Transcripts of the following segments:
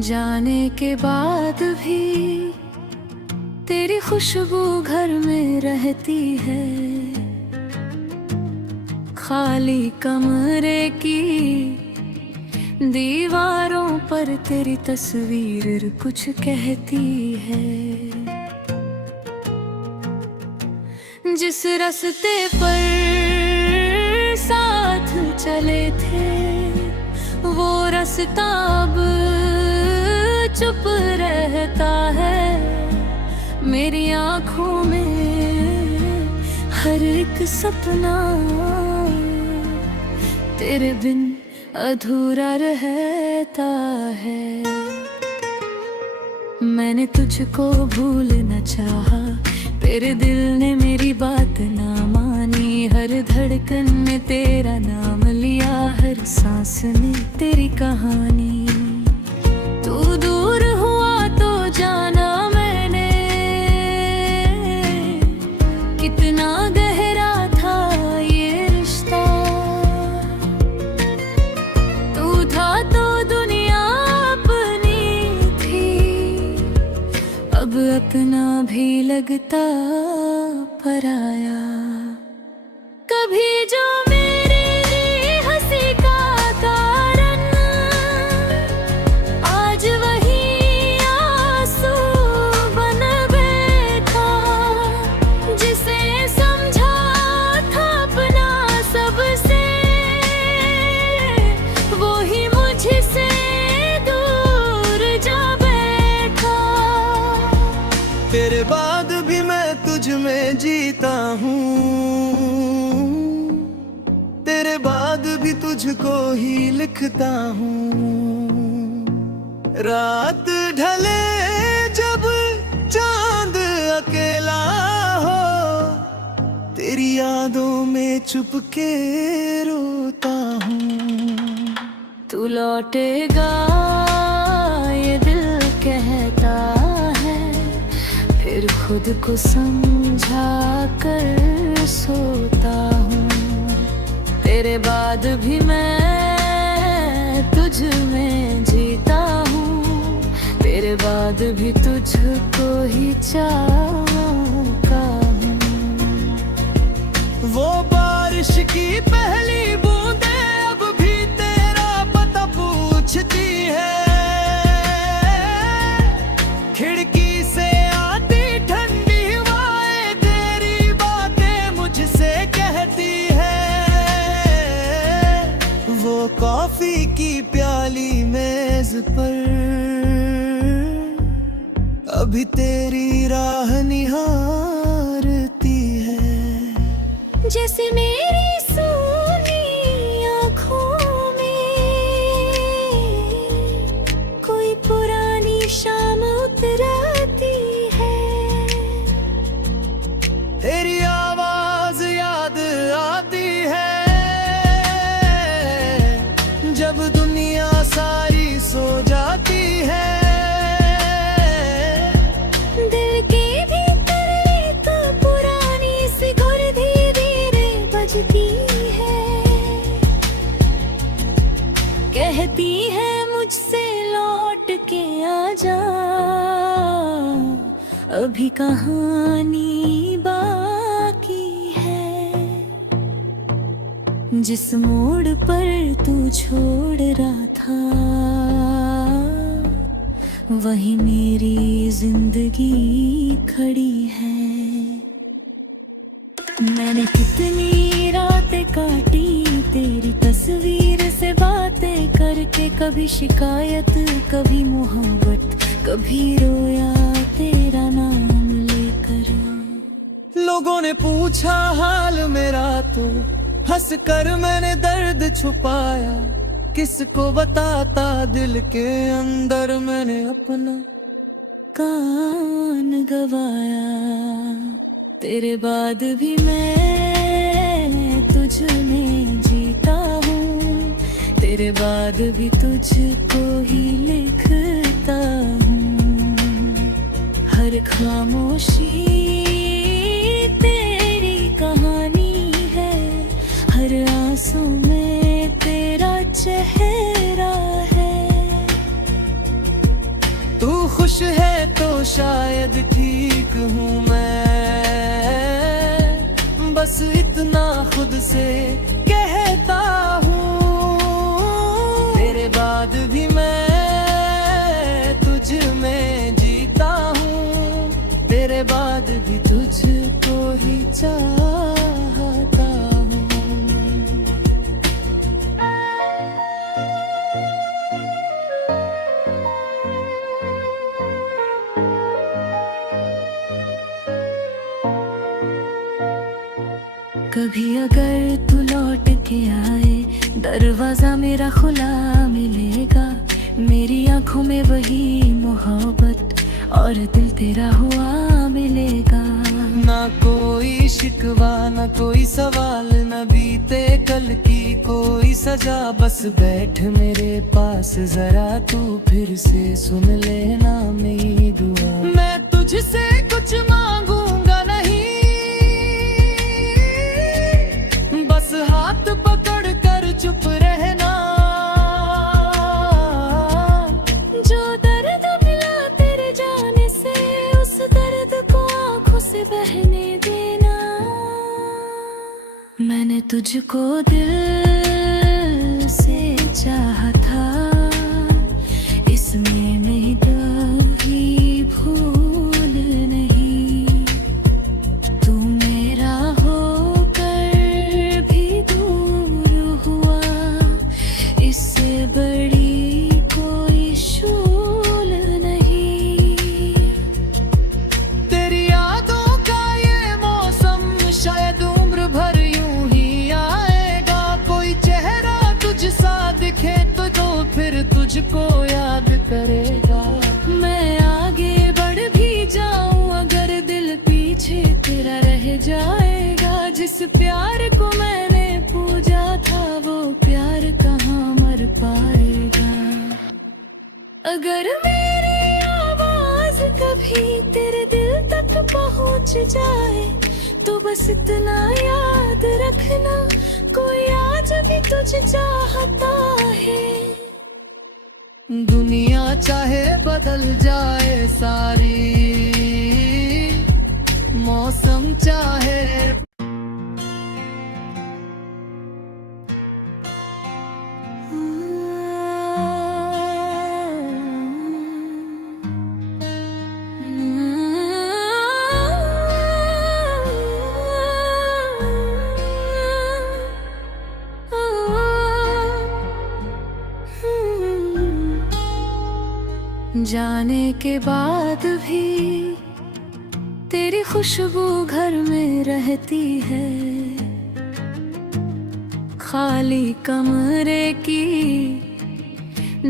जाने के बाद भी तेरी खुशबू घर में रहती है। खाली कमरे की दीवारों पर तेरी तस्वीर कुछ कहती है। जिस रास्ते पर साथ चले थे वो रास्ता अब चुप रहता है। मेरी आँखों में हर एक सपना तेरे बिन अधूरा रहता है। मैंने तुझको भूलना चाहा, तेरे दिल ने मेरी बात ना मानी। हर धड़कन में तेरा नाम लिया, हर सांस में तेरी कहानी। तू दूर हुआ तो जाना मैंने कितना गहरा था ये रिश्ता। तू था तो दुनिया अपनी थी, अब अपना भी लगता पराया। कभी जो मेरे लिए हंसी का कारण, आज वही आंसू बन बैठा। जिसे समझा था अपना सबसे, वो ही मुझसे दूर जा बैठा। तेरे बाद भी मैं तुझ में जीता हूँ, तेरे बाद भी तुझको ही लिखता हूँ। रात ढले जब चांद अकेला हो, तेरी यादों में चुपके रोता हूँ। तू लौटेगा ये दिल कहता है, फिर खुद को समझा कर सोता हूँ। तेरे बाद भी मैं तुझ में जीता हूँ, तेरे बाद भी तुझको ही चाहता हूँ। वो बारिश की पहली बूंदें अब भी तेरा पता पूछती है। खिड़की से आती ठंडी हवाएं तेरी बातें मुझसे कहती है। वो कॉफी की प्याली मेज पर अभी तेरी राह निहारती है। जैसे मेरी सोनी आँखों में कोई पुरानी शाम उतराती है। तेरी आवाज याद आती है जब दुनिया सारी सो जाती है। दिल के भीतर एक पुरानी सी घुर धीरे बजती है। कहती है मुझसे लौट के आ जा, अभी कहानी बाकी है। जिस मोड़ पर तू छोड़ रहा था, वही मेरी जिंदगी खड़ी है। मैंने कितनी रातें काटी तेरी तस्वीर से बातें करके। कभी शिकायत कभी मोहब्बत, कभी रोया तेरा नाम लेकर। लोगों ने पूछा हाल मेरा तो हंस कर मैंने दर्द छुपाया। किसको बताता दिल के अंदर मैंने अपना कान गवाया। तेरे बाद भी मैं तुझ में जीता हूँ, तेरे बाद भी तुझको ही लिखता हूँ। हर खामोशी तेरी कहानी है, हर आंसू में तेरा चेहरा है। शायद ठीक हूँ मैं, बस इतना खुद से कहता हूँ। तेरे बाद भी मैं तुझ में जीता हूँ, तेरे बाद भी तुझको ही चाहता हूँ। कभी अगर तू लौट के आए, दरवाजा मेरा खुला मिलेगा। मेरी आंखों में वही मोहब्बत और दिल तेरा हुआ मिलेगा। ना कोई शिकवा, ना कोई सवाल, न बीते कल की कोई सजा। बस बैठ मेरे पास जरा तू, फिर से सुन लेना मेरी दुआ। मैं तुझसे कुछ मांगूंगा नहीं, बस हाथ पकड़ कर चुप रहना। जो दर्द मिला तेरे जाने से, उस दर्द को आंखों से बहने देना। मैंने तुझको दिल से चाहा था, इसमें मेरी कभी भूल नहीं। तू मेरा होकर भी दूर हुआ, इससे बड़ी कोई शूल नहीं। तेरी यादों का ये मौसम शायद उम्र भर यूं ही आएगा। कोई चेहरा तुझ सा दिखे तो फिर तुझको याद करेगा। मैं आगे बढ़ भी जाऊं अगर दिल पीछे तेरा रह जाएगा। जिस प्यार को मैंने पूजा था, वो प्यार कहाँ मर पाएगा। अगर मेरी आवाज कभी तेरे दिल तक पहुंच जाए, तो बस इतना याद रखना, कोई आज भी तुझे चाहता है। दुनिया चाहे बदल जाए सारी, मौसम चाहे जाने के बाद भी तेरी खुशबू घर में रहती है। खाली कमरे की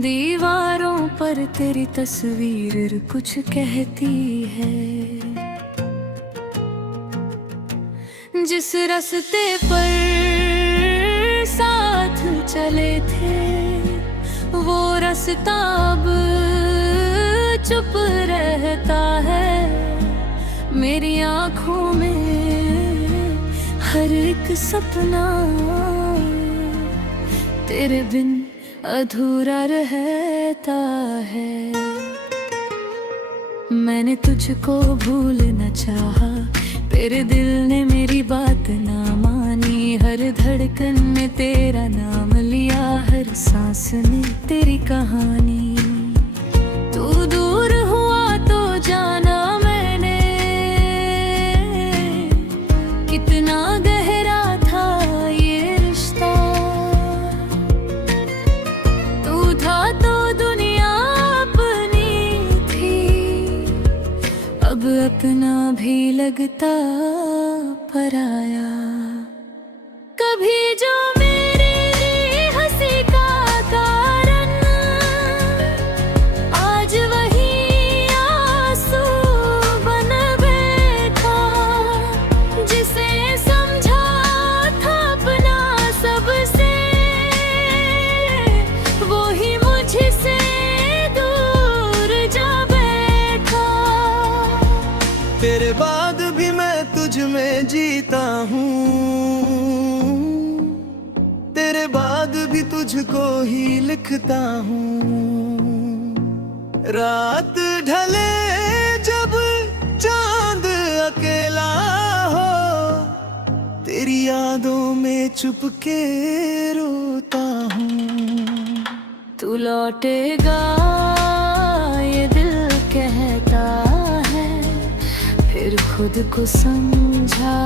दीवारों पर तेरी तस्वीर कुछ कहती है। जिस रास्ते पर साथ चले थे, वो रास्ता अब चुप रहता है। मेरी आँखों में हर एक सपना तेरे बिन अधूरा रहता है। मैंने तुझको भूलना चाहा, तेरे दिल ने मेरी बात ना मानी। हर धड़कन में तेरा नाम लिया, हर सांस में तेरी कहानी। तू दूर हुआ तो जाना मैंने, कितना गहरा था ये रिश्ता। तू था तो दुनिया अपनी थी, अब अपना भी लगता पराया। कभी जो मेरे लिए हंसी का कारण, आज वही आंसू बन बैठा। जिसे समझा था अपना सबसे, वो ही मुझसे दूर जा बैठा। तेरे बाद भी मैं तुझ में जीता हूँ, तेरे बाद भी तुझको ही लिखता हूँ। रात ढले जो चुपके रोता हूँ। तू लौटेगा ये दिल कहता है, फिर खुद को समझा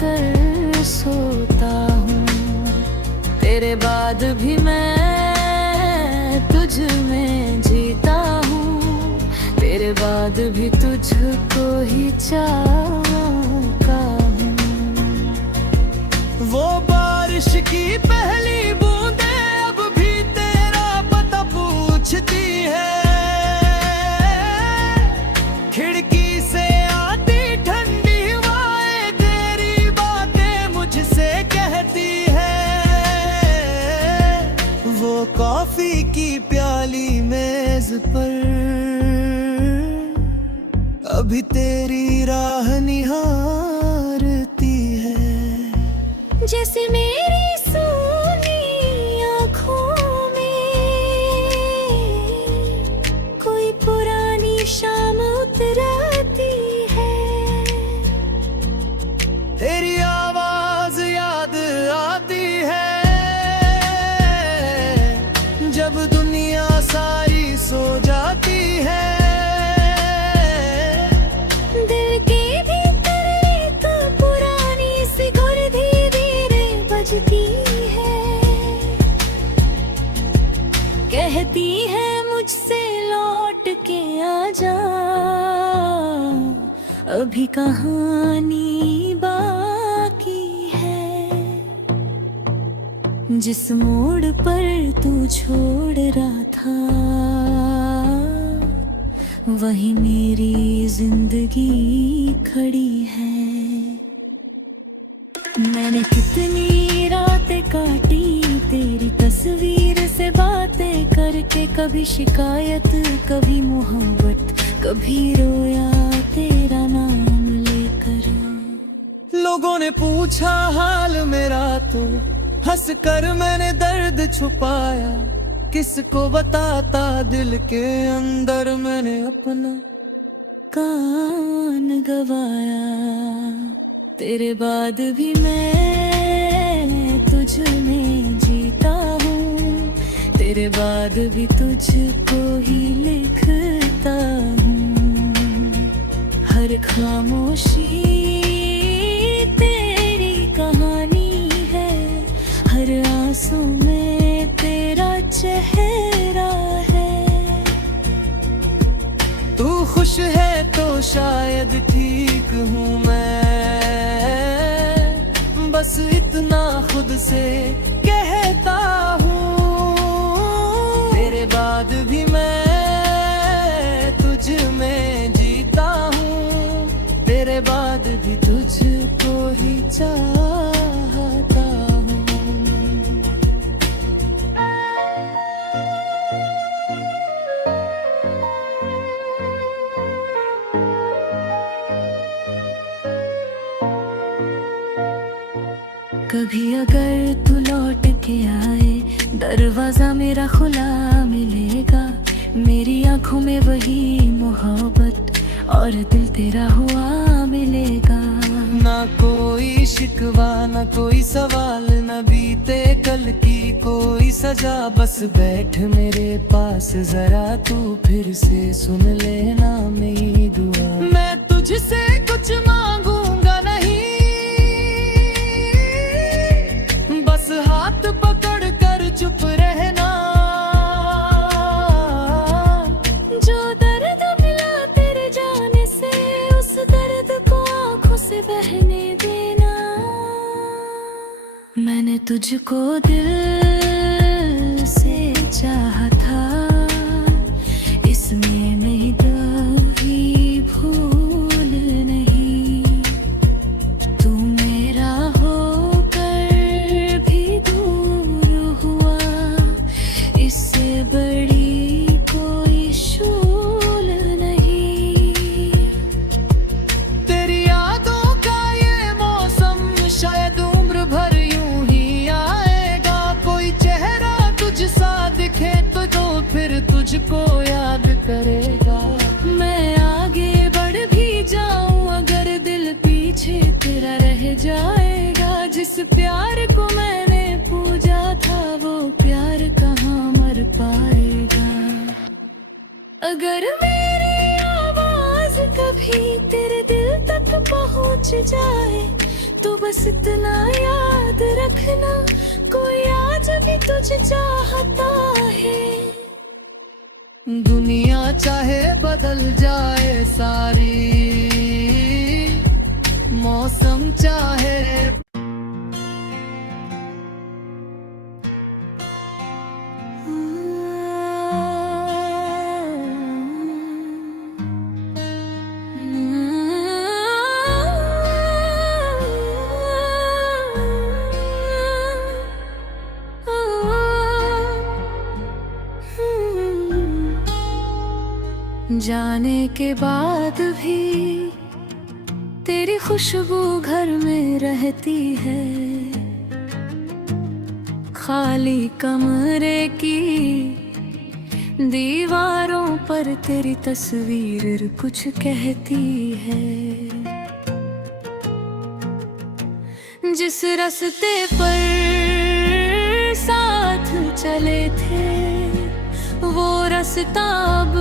कर सोता हूँ। तेरे बाद भी मैं तुझ में जीता हूँ, तेरे बाद भी तुझको ही चाहता हूँ। वो बारिश की पहली बूंदे अब भी तेरा पता पूछती है। खिड़की से आती ठंडी हवाएं तेरी बातें मुझसे कहती है। वो कॉफी की प्याली मेज पर अभी तेरी राह निहारती है। जैसे मेरी सोनी आँखों में कोई पुरानी शाम उतराती है। तेरी आवाज याद आती है जब दुनिया सारी सो जाती है। दिल के भीतर एक पुरानी सी घुर धीरे बजती है, कहती है मुझसे लौट के आ जा, अभी कहानी बाकी है। जिस मोड़ पर तू छोड़ रहा था, वही मेरी जिंदगी खड़ी है। मैंने कितनी रातें काटी तेरी तस्वीर से बातें करके, कभी शिकायत कभी मोहब्बत, कभी रोया तेरा नाम लेकर। लोगों ने पूछा हाल मेरा तो हंस कर मैंने दर्द छुपाया। किसको बताता दिल के अंदर मैंने अपना कान गवाया। तेरे बाद भी मैं तुझ में जीता हूँ, तेरे बाद भी तुझको ही लिखता हूँ। हर खामोशी तेरी कहानी है, हर आंसू में तेरा चेहरा है। तू खुश है तो शायद ठीक हूँ मैं, बस इतना खुद से कहता हूँ। तेरे बाद भी मैं तुझ में जीता हूँ, तेरे बाद भी तुझको ही चाहता हूँ। कभी अगर तू लौट के आए, दरवाजा मेरा खुला मिलेगा। मेरी आंखों में वही मोहब्बत और दिल तेरा हुआ मिलेगा। ना कोई शिकवा ना कोई सवाल, न बीते कल की कोई सजा। बस बैठ मेरे पास जरा तू फिर से सुन लेना मेरी दुआ। मैं तुझसे कुछ मांगूंगा नहीं, बस हाथ पकड़ कर चुप रहना। जो दर्द मिला तेरे जाने से, उस दर्द को आंखों से बहने देना। मैंने तुझको दिल से चाहा था, इसमें मेरी कभी भूल नहीं। तू मेरा होकर भी दूर हुआ, इससे बड़ी कोई शूल नहीं। तेरी यादों का ये मौसम शायद उम्र भर यूं ही आएगा। कोई जिस प्यार को मैंने पूजा था वो प्यार कहाँ मर पाएगा। अगर मेरी आवाज कभी तेरे दिल तक पहुंच जाए तो बस इतना याद रखना, कोई आज भी तुझे चाहता है। दुनिया चाहे बदल जाए सारी, मौसम चाहे जाने के बाद भी तेरी खुशबू घर में रहती है। खाली कमरे की दीवारों पर तेरी तस्वीर कुछ कहती है। जिस रास्ते पर साथ चले थे वो रास्ता अब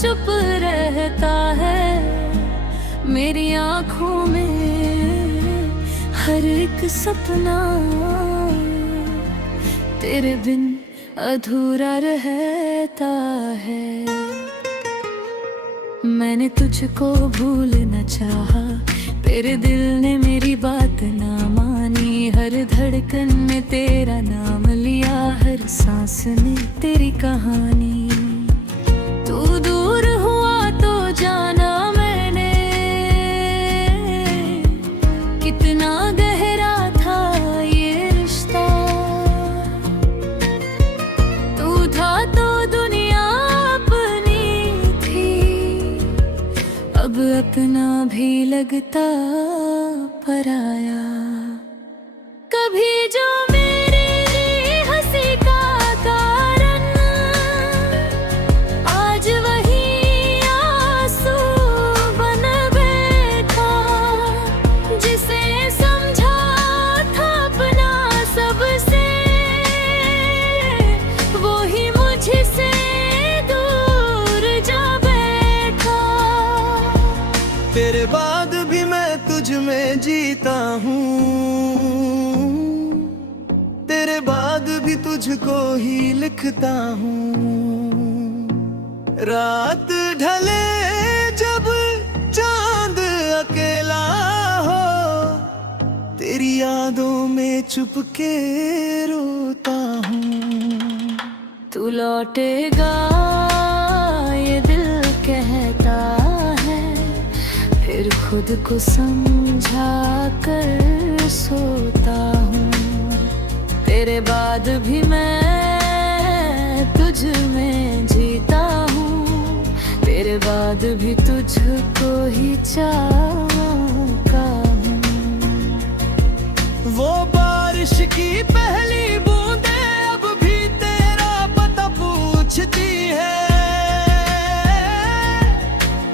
चुप रहता है। मेरी आँखों में हर एक सपना तेरे बिन अधूरा रहता है। मैंने तुझको भूलना चाहा, तेरे दिल ने मेरी बात ना मानी। हर धड़कन में तेरा नाम लिया, हर सांस में तेरी कहानी। तू दूर हुआ तो जाना मैंने कितना गहरा था ये रिश्ता। तू था तो दुनिया अपनी थी, अब अपना भी लगता पराया। कभी जो मेरे लिए हंसी का कारण, आज वही आंसू बन बैठा। जिसे समझा था अपना सबसे, वो ही मुझसे दूर जा बैठा। तेरे बाद भी मैं तुझ में जीता हूँ, तेरे बाद भी तुझको ही लिखता हूँ। रात ढले जब चांद अकेला हो, तेरी यादों में चुपके रोता हूँ। तू लौटेगा ये दिल कहता है, फिर खुद को समझा कर सोता हूँ। तेरे बाद भी मैं तुझ में जीता हूँ, तेरे बाद भी तुझको ही चाहता हूँ। वो बारिश की पहली बूंदे अब भी तेरा पता पूछती है।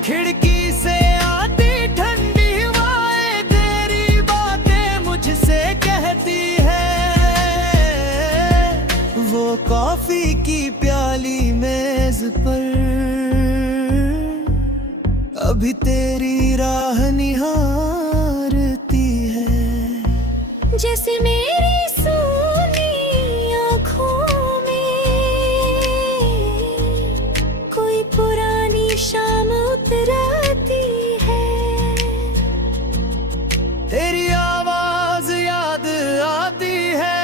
खिड़की से आती ठंडी हवाएं तेरी बातें मुझसे कहती है। वो कॉफी की प्याली मेज पर अभी तेरी राह निहारती है। जैसे मेरी सोनी आँखों में कोई पुरानी शाम उतराती है। तेरी आवाज याद आती है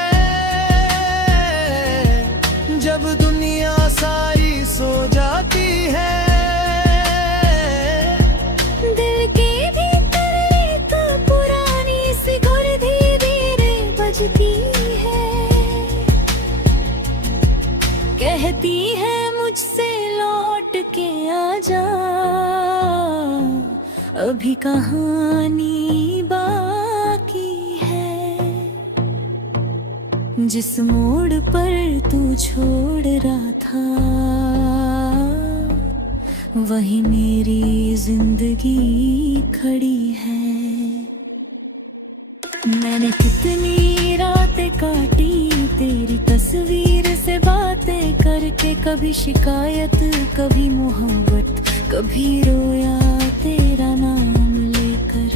जब दुनिया सारी सो जाती है। दिल के भीतर एक पुरानी सी घुर धीरे बजती है। कहती है मुझसे लौट के आ जा, अभी कहानी बाकी है। जिस मोड़ पर तू छोड़ रहा था वही मेरी जिंदगी खड़ी है। मैंने कितनी रातें काटी तेरी तस्वीर से बातें करके, कभी शिकायत कभी मोहब्बत, कभी रोया तेरा नाम लेकर।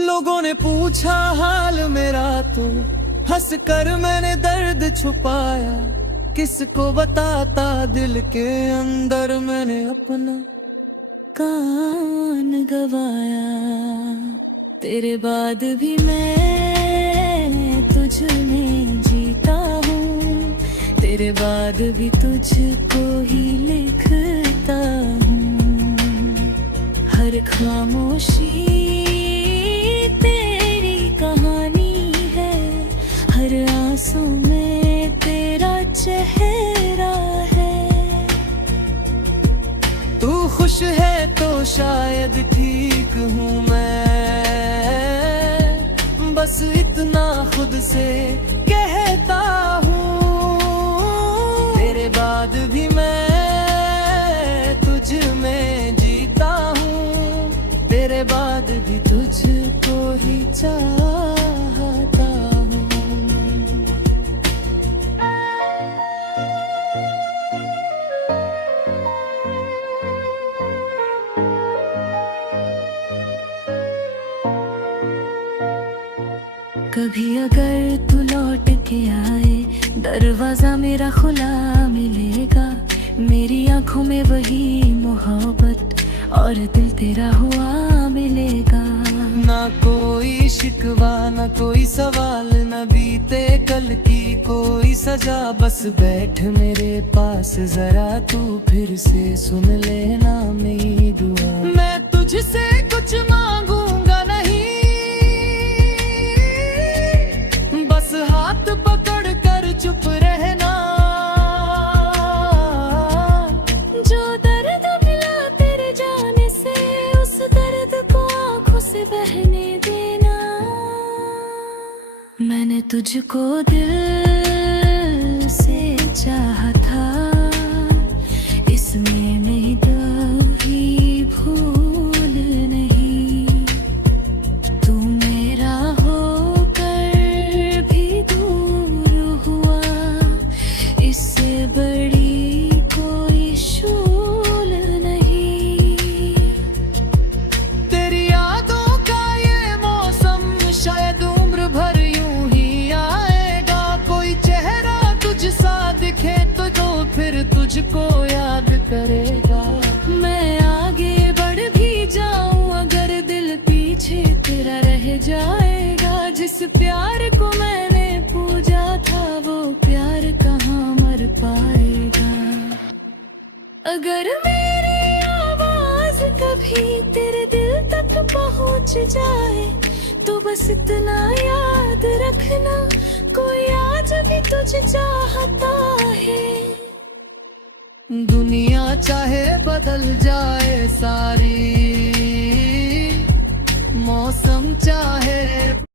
लोगों ने पूछा हाल मेरा तो हंस कर मैंने दर्द छुपाया, किसको बताता दिल के अंदर मैंने अपना कान गवाया। तेरे बाद भी मैं तुझ में जीता हूँ, तेरे बाद भी तुझको ही लिखता हूँ। हर खामोशी तेरी कहानी है, हर आंसू में तेरा चेहरा है। तू खुश है तो शायद ठीक हूँ मैं, बस इतना खुद से कहता हूँ। तेरे बाद भी मैं तुझ में जीता हूँ, तेरे बाद भी तुझको ही चाहता हूँ। कभी अगर तू लौट के आए, दरवाजा मेरा खुला मिलेगा। मेरी आंखों में वही मोहब्बत और दिल तेरा हुआ मिलेगा। ना कोई शिकवा ना कोई सवाल, न बीते कल की कोई सजा। बस बैठ मेरे पास जरा तू, फिर से सुन लेना मेरी दुआ। मैं तुझसे कुछ मांगूंगा नहीं, बस हाथ पकड़ कर चुप रहना। जो दर्द मिला तेरे जाने से, उस दर्द को आंखों से बहने देना। मैंने तुझको दिल से चाहा था, इसमें नहीं कभी भूल नहीं। तू मेरा होकर भी दूर हुआ, इससे बड़ी कोई शूल नहीं। तेरी यादों का ये मौसम शायद उम्र भर यूं ही आएगा। कोई चेहरा तुझ सा दिखे तो फिर तुझको याद करेगा। मैं आगे बढ़ भी जाऊं अगर दिल पीछे तेरा रह जाएगा। जिस प्यार को मैंने पूजा था वो प्यार कहाँ मर पाएगा। अगर मेरी आवाज कभी तेरे दिल तक पहुंच जाए, तो बस इतना याद रखना, कोई आज भी तुझे चाहता है। दुनिया चाहे बदल जाए सारी, मौसम चाहे